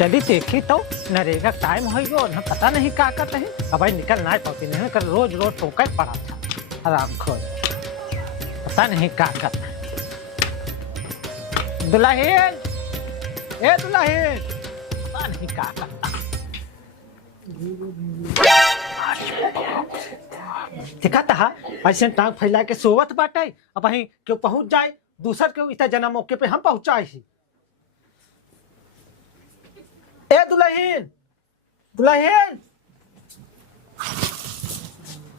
चली देखी तो नरेगा टाइम हो गयो न पता नहीं का करते हैं। अब निकल ना पाती नहीं कर रोज रोज ठोकर पड़ा था आराम खोज पता नहीं का करते हैं। दुल्हन ए दुल्हन पता नहीं का करता देखा था ऐसे टांग फैला के सोवत बाटे। अब वहीं क्यों पहुंच जाए दूसर के इतना जना मौके पे हम पहुंचाए ही। ए दुल्हन दुल्हन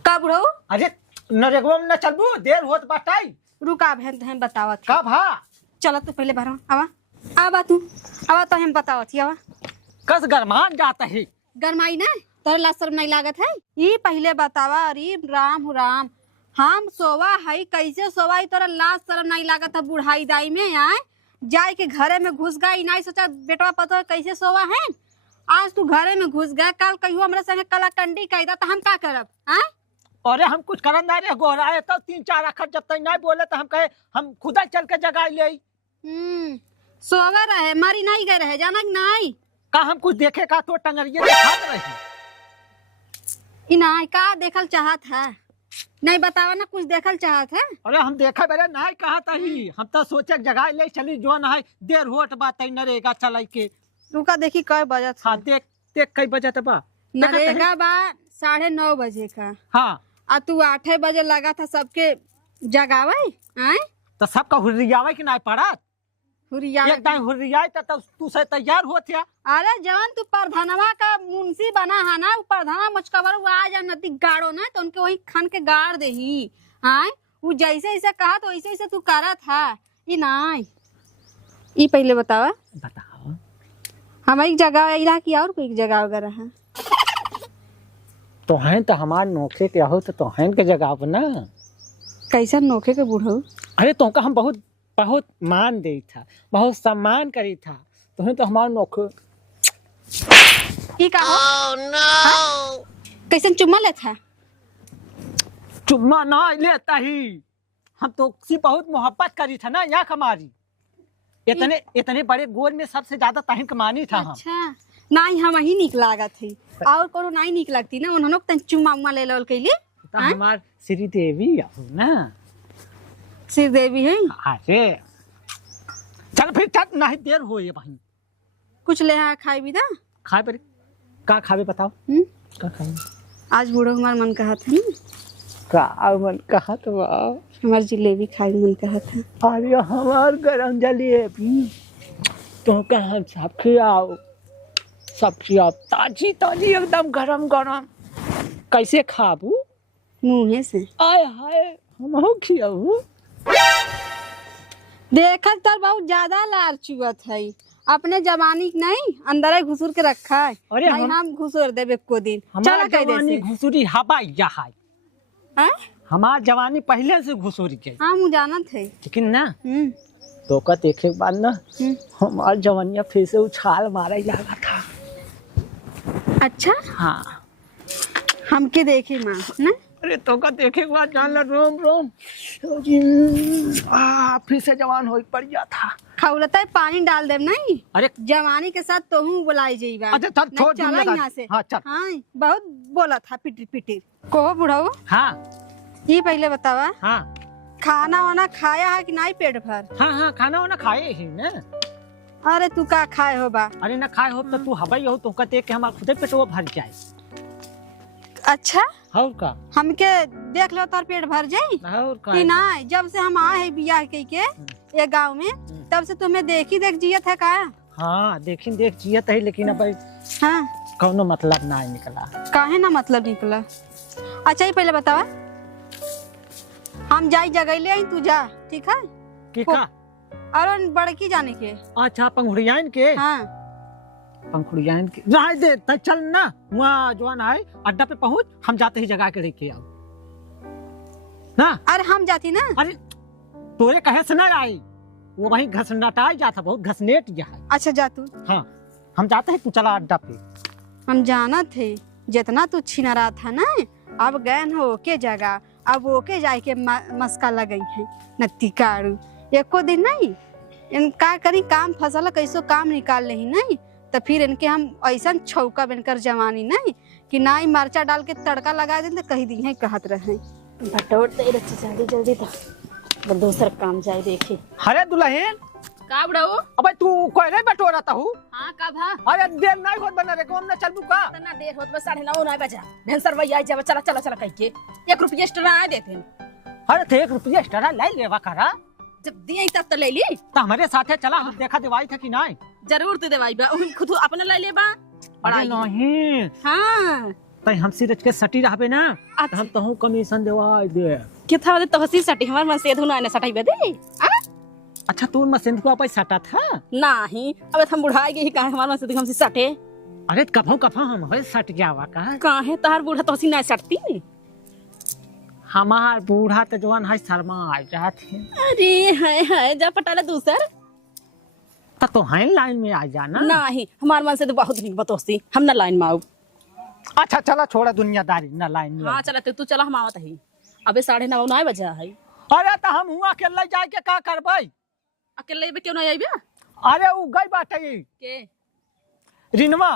का बुढ़ऊ अरे नरेगवा में न चलबू देर होत बाटे। रुका बहन हम बतावत का भा चल तू पहले बाहर आवा आवा तू आवा तो हम बतावत आवा कस गरमान जाता है गरमाई ना तोर ला शर्म नहीं लागत है। ये पहले बतावा अरे राम राम हम सोवा है कैसे सोवा तोरा ला शर्म नहीं लागत है। बुढ़ाई दाई में आए जाए के घरे में घुस गई नहीं सोचा बेटवा पता कैसे सोवा है। आज तू घरे में घुस गया कल कहियो हमरा संगे कलाकंडी कैदा तो हम का करब हैं। अरे हम कुछ करन ना रे गोराए तो 3-4 अखर जब तक नहीं बोले तो हम कहे हम खुदा चल के जगा ले। सोवा रहे मरी नहीं गए रहे जाना नहीं का हम कुछ देखे का तो टंगरिए दिखात रही इनाय का देखल चाहत है नहीं बतावा ना कुछ देखल चाहत है। अरे हम देखा बेरे नहीं कहा तही हम तो सोचे जगह ले चली जोन है देर होट बात नरेगा चलाई के। रुका देखी कई बजत हाँ देख देख कई बजत बा नरेगा बा 9:30 बजे का। हाँ आ तू 8 बजे लगा था सबके जगावे आए तो सबका हुर्रियावे की नहीं पड़त हुरिया एक टाइम हुर्रियाए तो तू से तैयार होत है। अरे जवान तू प्रधानवा का मुंशी बना है ना प्रधाना मचकवर आ जा नदी गाड़ो ना तो उनके वही खान के गाड़ दे ही आए वो जैसे ऐसे कहा तो वैसे ऐसे तू करा था ये नहीं। ये पहले बतावा बताओ हमारी जगह इला की और कोई जगह वगैरह है तो हैं तो हमार नोखे के हो तो हैं के जगह ना कैसा नोखे के बूढ़ो। अरे तो का हम बहुत बहुत मान दे था बहुत सम्मान करी था तो हमार नोखे की का oh, no! कैसन चुम्मा ले था चुम्मा ना लेता ही हम तो उससे बहुत मोहब्बत करी था ना यहाँ हमारी इतने इतने बड़े गोल में सबसे ज्यादा तहिन कमानी था। अच्छा नहीं हम ही निक लागत है और कोनो नहीं निक लगती ना उन्होंने तन चुम्मा उम्मा ले लोल कैली तो हमार श्री देवी हो ना श्री देवी है। अरे चल फिर चल नहीं देर हो ये बहन कुछ ले खाए भी ना खाए पर का खावे बताओ का खाए आज बूढ़ो हमार मन कहा था ना का मन कहा तो हमार जिलेबी खाए मन कहा था। अरे हमार गरम जलेबी तो का हम सब खिलाओ ताजी ताजी एकदम गरम गरम कैसे खाबू मुँहे से आय हाय हम खियाऊ देखल तो बहुत ज्यादा लार चुअत है अपने जवानी नहीं अंदर ही घुसूर के रखा है। अरे हम घुसूर देवे को दिन हमार जवानी घुसूरी हवाई जहाज हैं हमार जवानी पहले से घुसूरी के हम जानत है लेकिन ना तो का देखे के बाद ना हमार जवानिया फिर से उछाल मारे लगा था। अच्छा हाँ हमके देखे माँ ना अरे तो का देखे के बाद जान ला रोम रोम फिर से जवान हो पड़ गया था। खौलता है पानी डाल दे नहीं अरे जवानी के साथ तो हूँ बुलाई जाइबा। अच्छा चल छोड़ चला यहाँ से। हाँ चल हाँ बहुत बोला था पिटी पिटी को बुढ़ाओ। हाँ ये पहले बतावा हाँ खाना वाना खाया है कि नहीं पेट भर। हाँ हाँ खाना वाना खाए ही ना। अरे तू का खाए हो बा अरे ना खाए हो तो तू हवाई हो तो कहते कि हमारा खुदे पेट वो भर जाए। अच्छा और का हमके देख लो तार पेट भर जाई और का कि नहीं जब से हम आए हैं बियाह के ये गांव में तब से तुम्हें देखी देख जियत है का। हाँ देखी देख जियत है लेकिन अब हाँ कौनो मतलब ना निकला। काहे ना मतलब निकला। अच्छा ये पहले बतावा हम जाई जगह ले आई तू जा ठीक है की का और बड़की जाने के। अच्छा पंखुड़ियान के हाँ पंखुड़ियान के रह दे त चल ना वहाँ जवान है अड्डा पे पहुँच हम जाते ही जगह के लेके आओ ना। अरे हम जाती ना अरे तोरे कहे से ना आई वो वही घसनाटा जाता बहुत घसनेट है। अच्छा जा तू। हाँ हम जाते हैं तू चला अड्डा पे। हम जाना थे जितना तू छीना रहा था ना अब गए हो के जगह अब ओके जाए के मस्का लगई है नत्ती काड़ू एको दिन नहीं इनका करी काम फसल कैसो काम निकाल ले नहीं तो फिर इनके हम ऐसा छौका बनकर जवानी नहीं कि ना ही मरचा डाल के तड़का लगा दें तो कही दी है कहत रहे बटोर दे रही जल्दी जल्दी तो दूसर काम जाए देखे। अरे दुल्हन का बड़ाऊ? अबे तू कोई रे बटोरा ता हूँ। हाँ का भा? अरे देर नहीं होत बना रे कौन ना चलबू का? इतना देर होत बस 9:30 बजा। भेंसर भैया आई जब चला चला चला कह के 1 रुपया एक्स्ट्रा आ देते। अरे तो 1 रुपया एक्स्ट्रा ले लेवा करा। जब दिए तब तो ले ली। तो हमारे साथे चला हम देखा दिवाई था कि नहीं? जरूर तो देवाई बा खुद अपने ले ले बा। अरे नहीं। हाँ तई हम सिरज के सटी रहबे ना तो हम तहु कमीशन देवाई दे। के था दे तहसील सटी हमार मन से धुना ने सटाई बे दे। अच्छा तू मशीन को पे सटा था? नहीं अब हम बुढ़ाई गई काहे हमार मन से हमसे सटे। अरे कभो कभो हम होय सट जावा का। काहे तार बूढ़ा तहसील नहीं सटती। हमार बूढ़ा तो जवान है शर्मा आ जाते। अरे है जा पटाला दूसर तो है लाइन में आ जाना। नहीं हमार मन से तो बहुत नहीं बतोसी हम ना लाइन में आऊ। अच्छा चला छोड़ा दुनियादारी ना लाइन में। हाँ चला तू चला हम आवत ही अबे 9:30 बजा है। अरे तो हम हुआ अकेले जाए के का करबै? अकेले बे क्यों नहीं आइबे? अरे उ गई बाटे के रिनवा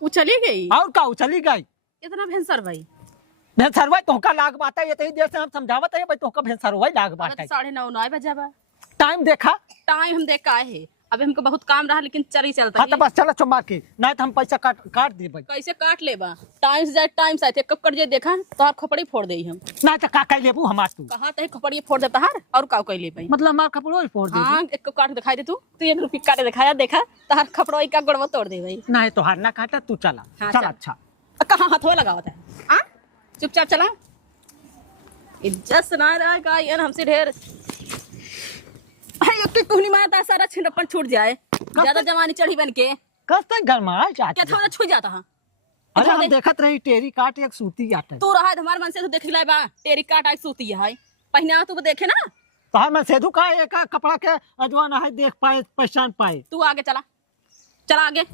वो चली गई और का चली गई। इतना भेंसर भाई भेंसरवा तोहका लाग बाता ये तही देर से हम समझावत है भाई तोहका भेंसरवा लाग बाता। 9:30 बजा बा। टाइम देखा? टाइम हम देख का है अबे हमको बहुत काम रहा लेकिन चल ही चलता हाँ तो बस चला चुम्मा के नहीं तो हम पैसा काट देबै। कैसे काट लेबा? टाइम से जाए टाइम से कब कर जे देखा तोहार खोपड़ी फोड़ देई हम। नहीं तो का कह लेबू हमार तू? कहा तही खोपड़ी फोड़ देता हार और का कह लेबई मतलब हमार कपड़ो ही फोड़ दे। हां एक काट दिखाई दे तू 1 रुपया काटे दिखाया देखा तोहार खपड़ो का गड़वा तोड़ देबई। नहीं तो हार ना काटा तू चला। हाँ, चल चल। अच्छा कहां हाथ लगावत है? हां चुपचाप चला इज्जत से ना रहा का यार हमसे ढेर भाई एक कोहनी मारता सारा छिनपन छूट जाए ज्यादा जवानी चढ़ी बन के कस तक गरमा जात क्या थोड़ा छू जाता हां। अरे हम देखत रही टेरी काट एक सूती आटे तू रहा हमार मन से तो देख ले बा टेरी काट आई सूती है पहिना तू देखे ना तो हम सेधु का एक कपड़ा के अजवाना है देख पाए पहचान पाए। तू आगे चला चला आगे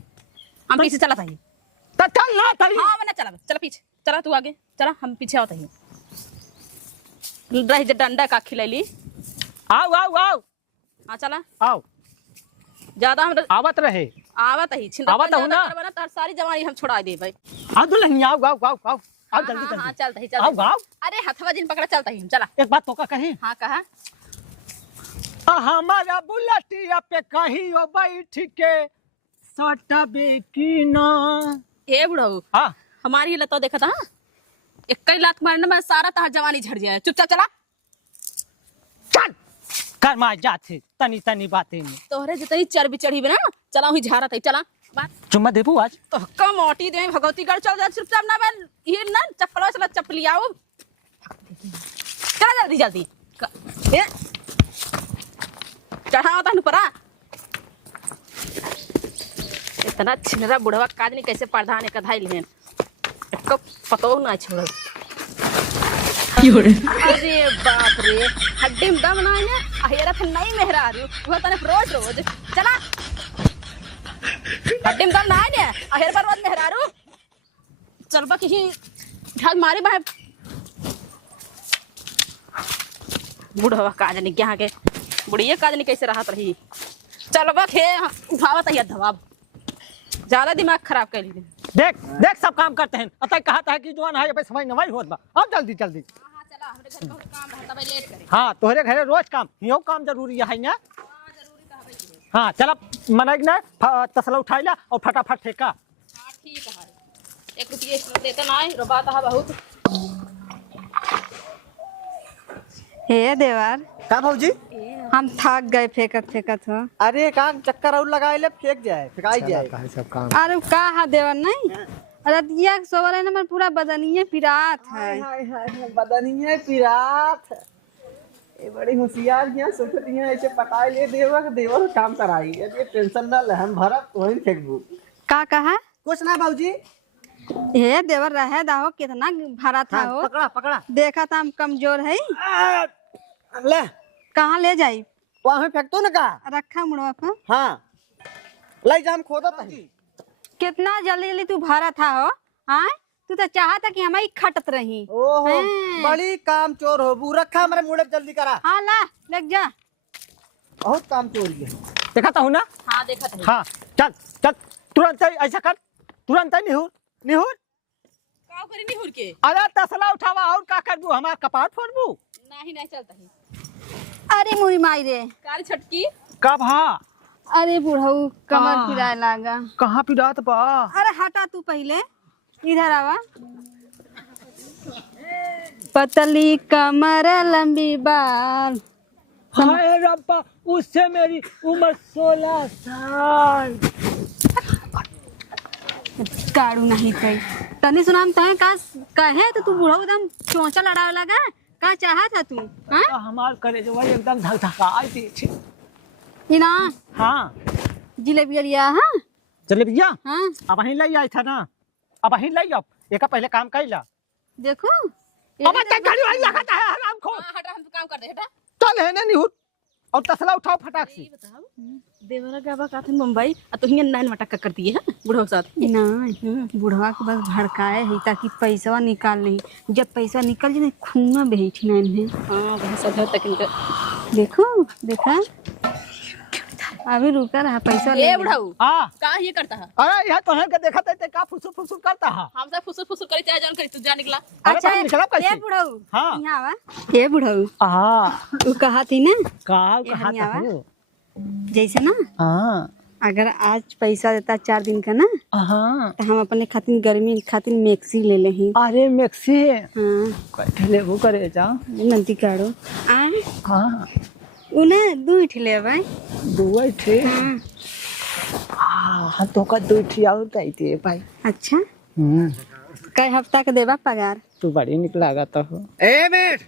हम पीछे चला था तो चल ना तरी। हां मैंने चला चला पीछे चला तू आगे चला हम पीछे आवत ही रही जे डंडा का खिलैली। आओ आओ आओ हां चला आओ ज्यादा हम आवत रहे आवत ही छिंदा आवत हूं ना बना तार सारी जवानी हम छोड़ा दे भाई। आओ दुल्हन आओ आओ आओ आओ आओ जल्दी जल्दी। हां चलता ही आओ चलता आओ। अरे हथवा जिन पकड़ा चलता ही हम चला। एक बात तो का कही हां कहा हमारा बुलटिया पे कही ओ बैठ के सटबे की ना। ए बुढ़ऊ हां हमारी लतो देखा था एक कई लाख मारने में सारा तार जवानी झड़ जाए। चुपचाप चला चल कर मार जाते तनी तनी बातें में तोहरे जितनी चर्बी चढ़ी बना चला ही झारा था चला बात चुम्मा देबू आज तो कम मोटी दे भगवती गढ़ चल जा चुपचाप ना बन ये ना चप्पल चला चप्पली आओ चला जल्दी जल्दी चढ़ाओ तन परा इतना छिनरा बुढ़वा काजनी कैसे प्रधान एक धाइल है एक पतो ना छोड़। अरे बाप रे हड्डी में दम ना है अहेरा फिर नहीं मेहरा रही वो तने रोज रोज चला हड्डी में दम ना है अहेर पर रोज मेहरा रू चलबा कहीं ढाल मारी बा बुढ़वा काजनी क्या के बुढ़िया काजनी कैसे रहत रही चलबा खे उठावत है धवाब ज्यादा दिमाग खराब कर ली। देख देख सब काम करते हैं अतः कहता है कि जवान है पे समय नवाई होत बा अब जल्दी जल्दी। हां चला हमरे घर बहुत काम रहता बे लेट करे। हां तोहरे घरे रोज काम यो काम जरूरी है ना। हां जरूरी का है। हां चला मनक ना तसला उठाइला और फटाफट फेंका। हां ठीक है 1 रुपया एक्स्ट्रा देता ना है रोबाता है बहुत। हे देवर का भौजी हम थक गए फेंकत फेंकत हो। अरे का चक्कर और लगाए ले फेंक जाए फेंकाई जाए सब काम। अरे का है देवर नहीं अरे दिया सोवर है ना मन पूरा बदनिये पिरात है। हाय हाय बदनिये पिरात ये बड़ी होशियार हैं सोचती हैं ऐसे पकाए ले देवर देवर काम कराई ये टेंशन ना ले हम भरत वही फेंकबू। का कहा कुछ ना भौजी हे देवर रहे दाहो कितना भरा था हो। पकड़ा पकड़ा देखा था हम कमजोर है ले कहाँ ले जाई वहां फेंक तो ना का रखा मुड़वा पर। हाँ ले जाम खोदा तही कितना जल्दी जल्दी तू भरा था हो। हाँ तू तो चाहता कि हमारी खटत रही। ओहो हैं। बड़ी काम चोर हो बू रखा हमारे मुड़े जल्दी करा। हाँ ला लग जा बहुत काम चोर है। देखा हूँ ना। हाँ देखा था। हाँ चल चल तुरंत ही ऐसा कर, तुरंत ही निहुर निहुर। का करी नहीं हुर के? अरे तसला उठावा और का करबू, हमार कपार फोड़बू। नहीं नहीं चलता है। अरे मुरी माई रे, काली छटकी। कब हाँ अरे बुढ़ऊ कमर हाँ। पिराए लागा। कहाँ पिरात बा। अरे हटा तू पहले, इधर आवा। पतली कमर लंबी बाल। हाय रब्बा, उससे मेरी उम्र 16 साल। काड़ू नहीं कही तनी सुनाम तहे का कहे तो तू बुढ़ऊ एकदम चोंचा लड़ावे लगा। का चाहा था तू? हाँ हमार करे जो एकदम धक धकाई दी थी। ये ना हाँ जिलेबी लिया। हाँ चले भैया हाँ अब वहीं ले आई था ना, अब वहीं ले आओ। एक पहले काम कर ला। देखो अब तक गाड़ी वाली लगाता है हराम खो। हाँ हटा, हम तो काम कर दे हटा। चल है ना निहुर और तसला उठाओ फटाक से। बताओ देवरा गावा का थे मुंबई आ तो हिंगे नाइन मटक कर दिए है बुढ़ो के साथ। नहीं बुढ़वा के बस भड़काए है ताकि पैसा निकाल ली। जब पैसा निकल जाए खूना बैठी ना इन्हें। हाँ बहुत सजा तक इनका। देखो देखा अभी रुका रहा पैसा ले ए ले। बुढ़ाऊ हाँ का ये करता है? अरे यहाँ तो है के देखा ते का फुसुर फुसुर करता है। हमसे फुसुर फुसुर करी चाहे जान करी तू जा निकला। अरे अच्छा तो निकला कैसे? ये बुढ़ऊ हाँ। यहाँ आवा। ये बुढ़ऊ हाँ तू कहा थी ना कहा ये कहा हनियावा? था। जैसे ना हाँ अगर आज पैसा देता 4 दिन का ना हाँ तो हम अपने खातिर गर्मी खातिर मैक्सी ले लेही। अरे मैक्सी हाँ कैसे लेबू करे जा। नंदी काढ़ो आ हाँ उन्हें 2 ठिले भाई। दुआ थे। हाँ तो का 2 थी और कहती भाई। अच्छा कई हफ्ता का देवा पगार? तू बड़ी निकला गा तो। ए बेट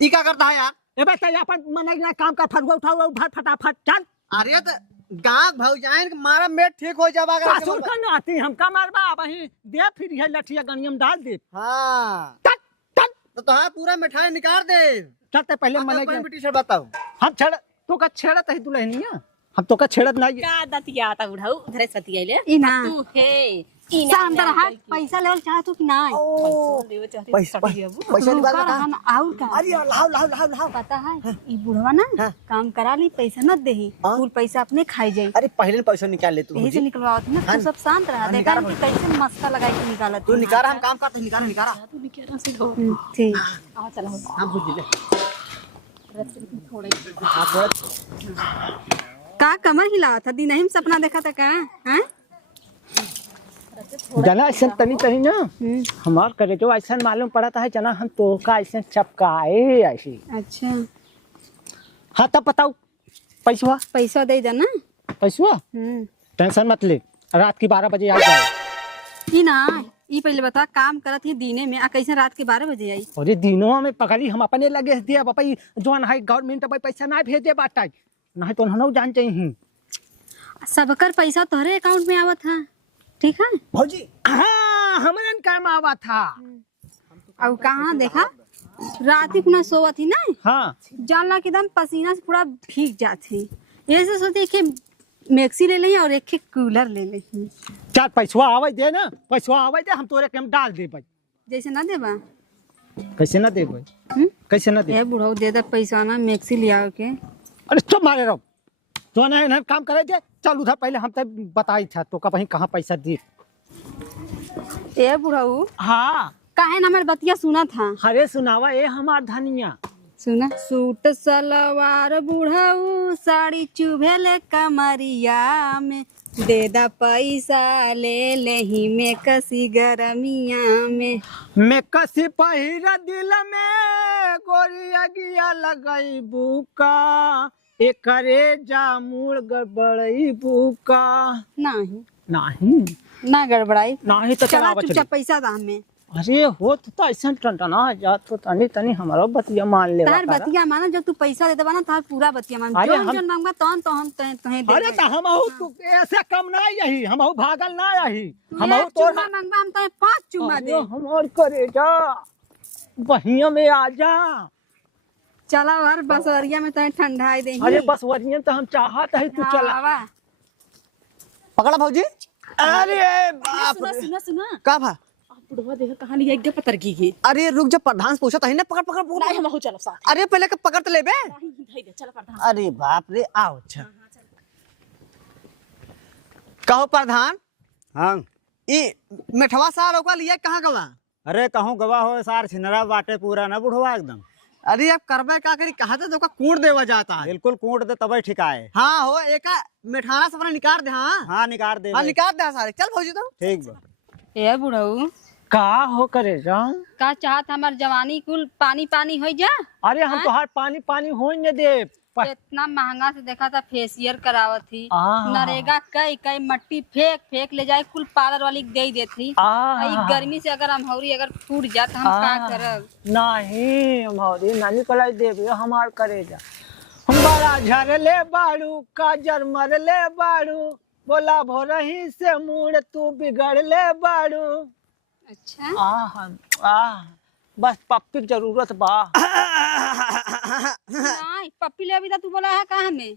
ई का करता है यार? ए बेटा यहाँ पर मना ना काम का फटुआ उठाओ उठा फटाफट चल। अरे तो गाँव भौजाइन के मारा मेट ठीक हो जावा अगर सासुर का नाती हमका मारबा वही दे फिर है लठिया गनियम डाल दे। हाँ टक टक तो हाँ पूरा मिठाई निकाल दे। चलते पहले मना अपन बेटी से बताओ। हम छेड़ तो का छेड़त है दुल्हनिया, हम तो का छेड़त नहीं। का दतिया आता बुढ़ाऊ उधर से बतिया ले। ई ना तू है ई सा अंदर हाथ पैसा लेवल चाहत हो कि ना? पैसा पैसा निकाल बता। हम आउर का अरे लाओ लाओ लाओ लाओ। पता है ई बुढ़वा ना हाँ। काम करा ली पैसा न देही हाँ। कुल पैसा अपने खाई जाई। अरे पहले पैसा निकाल ले तू। यही से निकलवाओ ना हाँ। तू सब शांत रहा। हाँ, देखा निकाल इनके कैसे मस्का लगाई के निकालत। तू निकाल हम काम करते निकाल निकाल। तू नहीं कह रहा सी हो। ठीक आ चला हो। हम बुझ ले। थोड़ा हां थोड़ा का कमर हिलावा था दिन में सपना देखा था का? हैं जना ऐसा तनी तनी ना हमार करे जो ऐसा मालूम पड़ा था जना हम तो का ऐसा चपकाए ऐसी। अच्छा हाँ तब बताओ पैसा पैसा दे देना। पैसा टेंशन मत ले, रात की 12 बजे आ जाए। ई ना ई पहले बता काम करत ही दिने में आ कैसे रात के 12 बजे आई? और ये दिनों में पकड़ी हम अपने लगे दिया बापा जौन है गवर्नमेंट भाई पैसा ना भेजे बाटा नहीं तो हम जान चाहिए। सबकर पैसा तोहरे अकाउंट में आवत था ठीक है? भौजी हाँ हमरन काम आवा था। और कहाँ देखा रात ही पुनः सोवत ही ना हाँ जानला के एकदम पसीना से पूरा भीग जाते। ये से सोचे कि मैक्सी ले लें और एक कूलर ले लें। चल पैसा आवे दे ना, पैसा आवे दे हम तोरे के हम डाल दे भाई। जैसे ना देबा कैसे ना दे भाई, कैसे ना दे। ए बुढ़ऊ दे दे पैसा ना मैक्सी ले आओ के। अरे चुप मारे रहो जो ना काम करे थे। चल उधर पहले हम तब बताई था तो कहीं कहाँ पैसा दी। ए बुढ़ऊ हाँ काहे ना हमारे बतिया सुना था? अरे सुनावा ए हमार धनिया। सुना सूट सलवार बुढ़ऊ साड़ी चुभेले कमरिया में दे दा पैसा ले लेही में कसी गरमिया में। मैं कसी पहिरा दिल में गोरिया गिया लगई बुका एकरे जामुड़ गड़बड़ई बुका। नहीं नहीं ना गड़बड़ाई नहीं तो चला चला चुपचाप पैसा दा हमें। अरे हो तो ऐसा टंटना जा तो तनी तनी हमारा बतिया मान ले। तार बतिया माना जब तू पैसा दे देबा ना तार पूरा बतिया मान अरे जोन हम- जोन मांगबा तहन तहन तहे दे। अरे तो हम तू ऐसे कम ना यही हम भागल ना यही हम एक तो चुम्मा मांगबा हम तहे 5 चुम्मा दे। हमार करे जा बहिया में आ जा। चला हर बसवरिया में तहे ठंडाई दे। अरे बस वरियन तो हम चाहत है तू चला। पकड़ा भौजी। अरे बाप सुना रे। सुना सुना का भा? आप बुढ़वा देखा कहानी एक पतर की अरे रुक जा प्रधान पूछा था ना पकड़ पकड़ बोल। नहीं हम हो चलो साथ। अरे पहले के पकड़ तो ले बे। नहीं धई दे चल प्रधान। अरे बाप रे आओ अच्छा कहो प्रधान, हाँ। ये मिठवा सार ओका लिया कहाँ गवा? अरे कहूँ गवा हो सार छिनरा बाटे पूरा न बुढ़वा एकदम। अरे अब करबे का करी, कहा था तो कूट देवा जाता है। बिल्कुल कूट दे तब ठिकाए। हाँ हो एक मिठाना सब निकाल दे। हाँ हाँ निकाल दे। हाँ निकाल दे सारे। चल भौजी तो ठीक बा। ए बुढ़ऊ का हो करे जाऊं? का चाहत हमार जवानी कुल पानी पानी हो जा। अरे हम तोहार पानी पानी हो न दे। इतना महंगा से देखा था फेसियल करावत थी, आहा। नरेगा कई कई मट्टी फेंक फेंक ले जाए कुल पार्लर वाली दे देती। गर्मी से अगर हम हौरी अगर फूट जात हम का करब? नहीं हमारी नानी कलाई देवे हमार करे जा। हम बड़ा झरले बाड़ू काजर मरले बाड़ू, बोला भोरही से मुड़ तू बिगड़ले बाड़ू। अच्छा बस पप्पी की जरूरत बा। नहीं पप्पी ले अभी तू बोला है कहाँ में?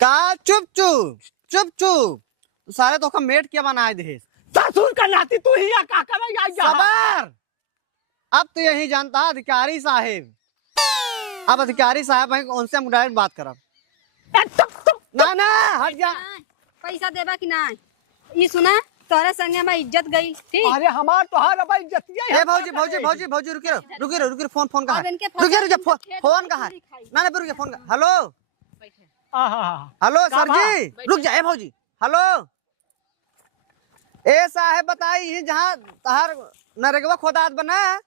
का चुप चुप चुप चुप, तो सारे तो का मेट क्या बनाए दे। ससुर का नाती तू ही का करेगा? सबर, अब तो यही जानता है अधिकारी साहेब। अब अधिकारी साहब हैं, उनसे हम डायरेक्ट बात करब। ना ना हट जा। पैसा देबा कि ना? ये सुना तोरे संगे हमारी इज्जत गई। ठीक अरे हमार तोहार अब इज्जतिया ए भौजी भौजी भौजी भौजी रुकिए फोन कहाँ है? रुकिए फोन कहाँ है? ना ना रुकिए फोन कहाँ? हेलो हेलो सर जी, रुक जा। ए भौजी हेलो, ए साहेब बताई यही जहाँ तहार नरेगवा खोदात बना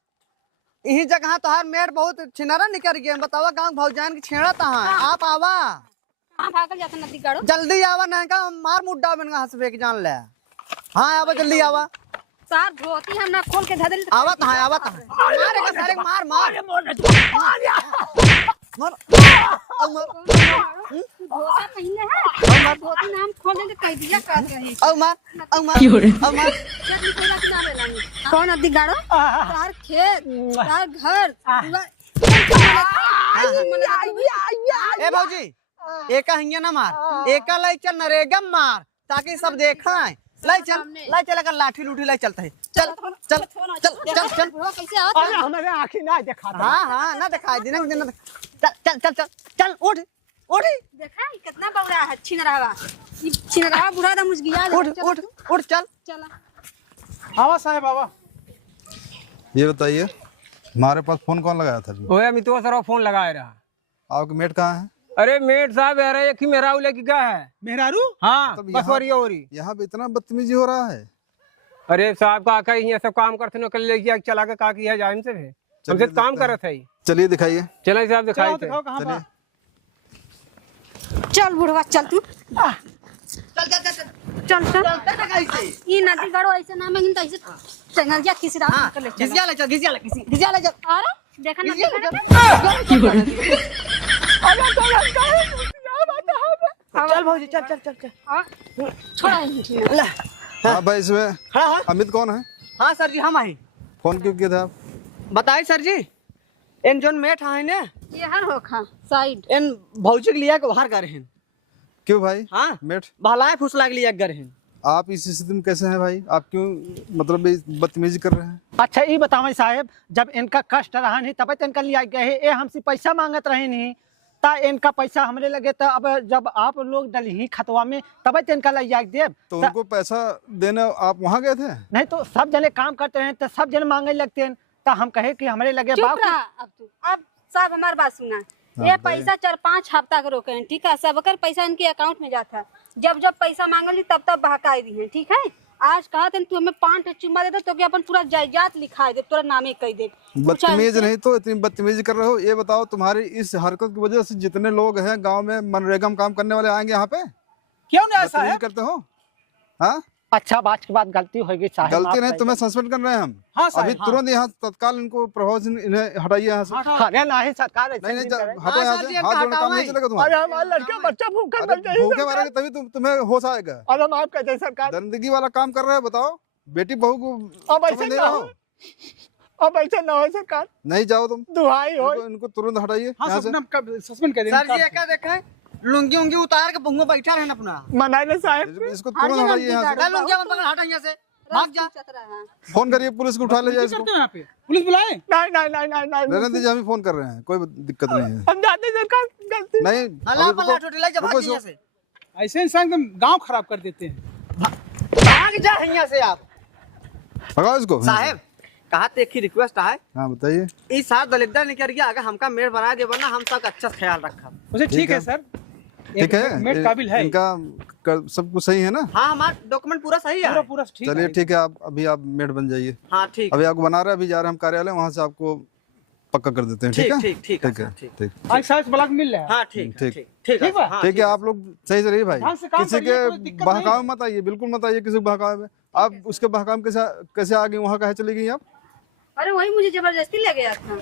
यही जगह तोहार मेट बहुत छिनारा निकल गया। बतावा गाँव भौजान की छेड़ा तहाँ आप आवा। भागल जाता नदी गाड़ो। जल्दी आवा, नहीं का मार मुड्डा बन हंसबे के जान ले। हाँ आवा जल्दी आवा। सार धोती हम ना खोल के धदल। आवा तहाँ आवा तहाँ। मारेगा सारे मार मार मार। धोता पहले है धोती नाम खोले ले कह दिया कर रही। औ मार औ मार। कौन नदी गाड़ो? तार खेत तार घर। ए भौजी एक हिंगे ना मार, एक लाई चल नरेगा मार ताकि सब देखा है। लाई चल अगर लाठी लूठी लाई चलता है। चल चल चल चल चल। कैसे आता? अरे हमारे आँखें ना देखा। हाँ हाँ ना दिखाई देना ना। चल चल चल चल चल उठ उठ। देखा कितना बौरा है छिनरावा। ये छिनरावा बुढ़ा दा मुझगिया। उठ उठ उठ चल। चला आवा साहेब आवा। ये बताइए हमारे पास फोन कौन लगाया था? ओए अमितवा सर फोन लगाए रहा। आपके मेट कहाँ है? अरे मेट साहब अरे एक ही मेहरारू लेके गया है। मेहरारू? हाँ तब बस वरी यहाँ पे इतना बदतमीजी हो रहा है। अरे साहब का आकर ये सब काम करते न कल लेके चला के का किया जाए हमसे हमसे काम कर रहा था। चलिए दिखाइए। चलो साहब दिखाई थे। चलिए चल बुढ़वा चल तू। चल चल चल चल चल चल कैसे? ये नदी गाड़ो ऐसे ना में ऐसे चंगल जा किसी रात कर ले। घिसिया ले चल घिसिया ले घिसिया ले चल। अरे देखा नदी चल भौजी चल चल चल चल। छोड़ा हाँ भाई इसमें हाँ अमित कौन है? हाँ सर जी हम आई। फोन क्यों किया था आप? बताइए सर जी, इन जोन मेट है ने ये हर हो खा साइड इन भौजी के लिया के बाहर कर हैं। क्यों भाई? हाँ मेट भलाए फुसला के लिए कर हैं। आप इस स्थिति में कैसे हैं भाई? आप क्यों मतलब बदतमीजी कर रहे हैं? अच्छा ये बतावे साहेब, जब इनका कष्ट रहा नहीं तब इनका लिया गए ये हमसे पैसा मांगत रहे नहीं ता इनका पैसा हमरे लगे। तो अब जब आप लोग डली खतवा में तब इनका लिया दे। तो उनको पैसा देने आप वहाँ गए थे? नहीं तो सब जने काम करते हैं तो सब जने मांगे लगते हैं। तो हम कहे कि हमरे लगे चुप रहा। अब तू अब साहब हमारी बात सुना। ये पैसा 4-5 हफ्ता के रोके हैं ठीक है। सबकर पैसा इनके अकाउंट में जाता है। जब जब पैसा मांगली तब तब बहकाई दी है ठीक है। आज कहा था तू हमें 5 चुम्मा दे दे तो अपन पूरा जायदाद लिखा दे तोरा नामे कह दे। बदतमीज नहीं तो इतनी बदतमीजी कर रहे हो। ये बताओ तुम्हारी इस हरकत की वजह से जितने लोग हैं गांव में मनरेगा में काम करने वाले आएंगे यहाँ पे? क्यों नहीं ऐसा बदतमीजी है? करते हो? हाँ अच्छा बात के बाद गलती होगी साहब। गलती नहीं, तुम्हें सस्पेंड कर रहे हैं हम। हाँ साहब, अभी तुरंत यहाँ तत्काल इनको प्रभाव से इन्हें हटाइए यहाँ से। अरे नहीं सरकार ऐसे नहीं नहीं करे। हटो यहाँ से। हाथ जोड़ने काम नहीं चलेगा तुम्हारा। अरे हमारा लड़का बच्चा भूखा मर जाएगा। भूखे मारेंगे तभी तुम्हें होश आएगा। अब हम आप कहते हैं सरकार दरिंदगी वाला काम कर रहे हो। बताओ बेटी बहू को अब ऐसे समझ ना नहीं हो। रहो। अब ऐसे ना हो सरकार, नहीं जाओ तुम, दुहाई हो। इनको तुरंत हटाइए यहाँ से। सस्पेंड कर सर जी क्या देखा है, लुंगी उंगी उतार के बहुआ बैठा रहना अपना। मनाए साहब। इसको तुरंत हटाइए यहाँ से। लुंगी अपन पकड़ हटा यहाँ से, भाग जा। फोन करिए पुलिस को, उठा ले जाए इसको। पुलिस बुलाए? नहीं नहीं नहीं नहीं नहीं रहने दीजिए, हम ही फोन कर रहे हैं, कोई दिक्कत नहीं है। हम जाते हैं सरकार गलती। नहीं हला अभी पला रुको, ठोटी लाई जा, भाग रुको जा यहाँ से। ऐसे इंसान एकदम गांव खराब कर देते हैं। जा यहाँ से आप। भगाओ इसको। साहब कहा तो एक ही रिक्वेस्ट है, हाँ बताइए। इस साल दलिद्र निकल गया, अगर हमका मेड़ बना दे वरना हम सबका अच्छा ख्याल रखा। उसे ठीक है सर, ठीक है, मेड काबिल है। इनका सब कुछ सही है ना? हाँ हमारा डॉक्यूमेंट पूरा सही है। पूरा ठीक चलिए है। ठीक है, आप अभी आप मेड बन जाइए। हाँ ठीक अभी आपको बना रहे हैं, अभी जा रहे हैं हम कार्यालय, वहाँ से आपको पक्का कर देते हैं। ठीक है, ठीक ठीक है, ठीक। ठीक आज साइज ब्लॉक मिल रहा है। हाँ ठीक ठीक। ठीक ठीक ठीक है। हाँ, ठीक है। आप लोग सही से रहिए भाई, ढंग से काम किसी करिए, के कोई दिक्कत बहकावे मत आइए, बिल्कुल मत आइए किसी के बहकावे में। आप उसके बहकावे में कैसे आ गई, वहाँ कहे चली गई आप? अरे वही मुझे जबरदस्ती ले गया था।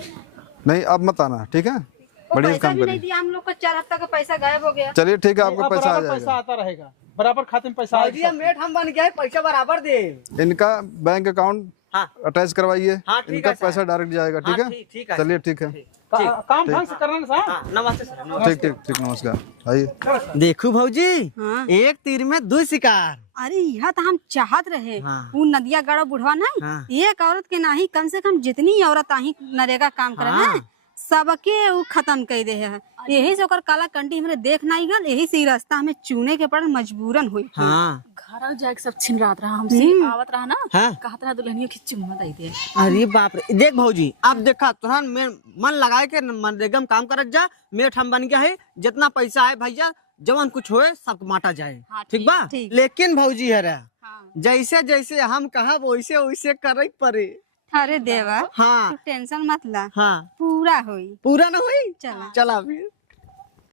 नहीं अब मत आना, ठीक है, वो बढ़िया से पैसा काम भी नहीं करिए। दिया हम लोग को, 4 हफ्ता का पैसा गायब हो गया। चलिए ठीक है, आपका पैसा आ बराबर पैसा जाएगा। आता रहेगा, बराबर खाते में पैसा भाजी ये मेड हम बन गया है, पैसा बराबर दे। इनका बैंक अकाउंट हाँ अटैच करवाइए, हाँ, ठीक इनका है, पैसा डायरेक्ट जाएगा। हाँ, ठीक है, ठीक है। चलिए ठीक है, काम ढंग से करना ना साहब। हाँ नमस्ते सर। ठीक ठीक ठीक, नमस्कार, आइए। देखो भौजी, हाँ। एक तीर में 2 शिकार। अरे यह तो हम चाहत रहे। हाँ। वो नदिया गढ़ बुढ़वा नहीं, हाँ। एक औरत के नहीं, कम से कम जितनी औरत आई नरेगा काम करे हाँ। हैं सबके वो खत्म कर दे है। यही से ओकर काला कंटी हमरे देख नहीं गल, यही से ई रास्ता हमें चुने के पड़ल, मजबूरन हुई। हाँ घर जाके सब छिन रहा हमसे, आवत रहा ना, हाँ। कहत रहा दुल्हनियों की चुम्मा दे दे। अरे बाप रे, देख भौजी अब देखा तुरंत मन लगाए के मनरेगा में काम करत जा, मेट हम बन गया है, जितना पैसा है भैया जवन कुछ होए सब माटा जाए। हाँ, ठीक बा, ठीक। लेकिन भौजी है रे, हाँ। जैसे जैसे हम कहा वैसे वैसे करे पड़े। अरे देवा हाँ तू टेंशन मत ला, हाँ पूरा होई। पूरा ना हुई, चला चला फिर।